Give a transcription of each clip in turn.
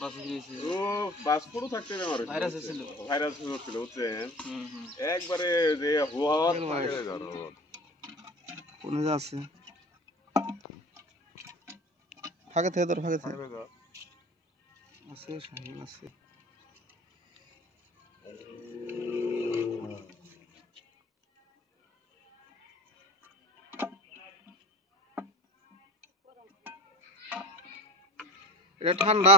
ও passport থাকতে আমার virus ছিল বুঝছেন একবারে যে হওয়ার থাকে ধরো কোনে যাচ্ছে ফাঁকে থেকে ধর ফাঁকে থেকে আছে শাহিন আছে এটা ঠান্ডা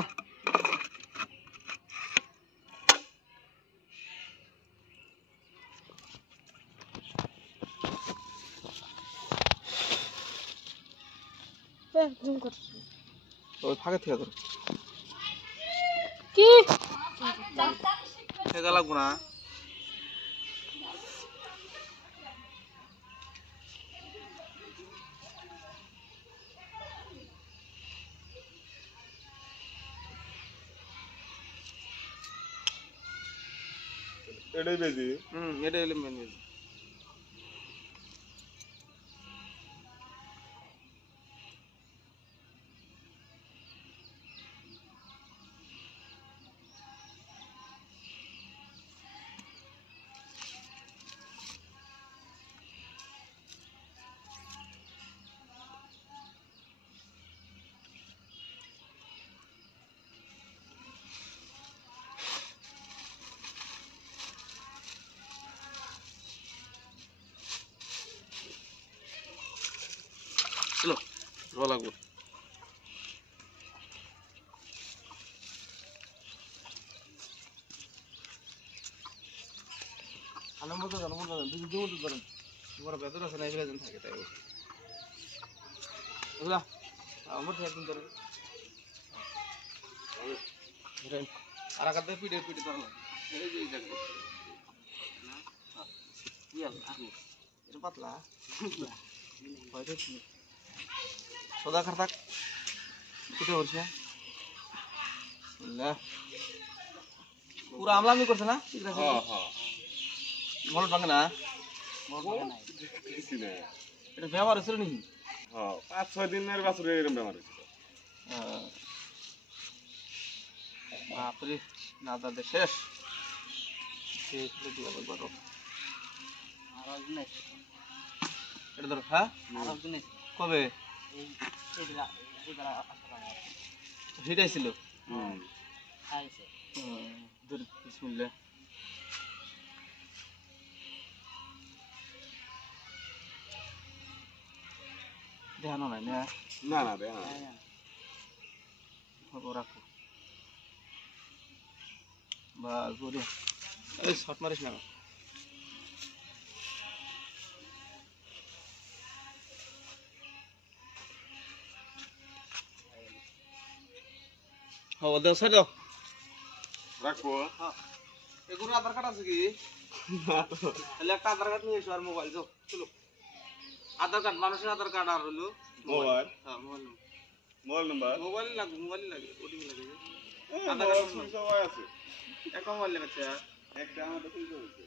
ওই ফাঁকে থেকে ধর কি এটা লাগবো না এটাই বেজি এটাই হলো মেন বেজি চলো রোয়া লাগবে আনন্দ দুই দিন মতো করেন তোমার বেতন আছে না এগুলো দিন থাকে তাই বুঝলা আমার একদিন ধরে আর আগাতে পিঠে পিঠে ধরা লাগে এই যে দেখো এটা পাতলা সোদা খার থাক পিঠে করছে পুরো আমলামি করছে না মনে ভাঙে না এটা ব্যবহার হয়েছিল নাকি 5-6 দিনের বছরে এরকম ব্যবহার হয়েছিল বাপরে না দাদা শেষ এটা ধরো হ্যাঁ কবে সেটাই ছিল বিসমিল্লাহ দেখানো নাই না না না দেখা রাখো বা গরিয়া এই শট মারিস না হ্যাঁ দাও সাইড দাও রাখবো হ্যাঁ এগুলো আধার কার্ড আছে কি তাহলে একটা আধার কার্ড নিয়ে এসো আর মোবাইল যাও চলো আধার কার্ড মানুষের আধার কার্ড আর হলো মোবাইল হ্যাঁ মোবাইল লাগে ওটিপি লাগে আধার কার্ড সবাই আছে একটা মোবাইল লাগে একটা আমাদের সুইচ হচ্ছে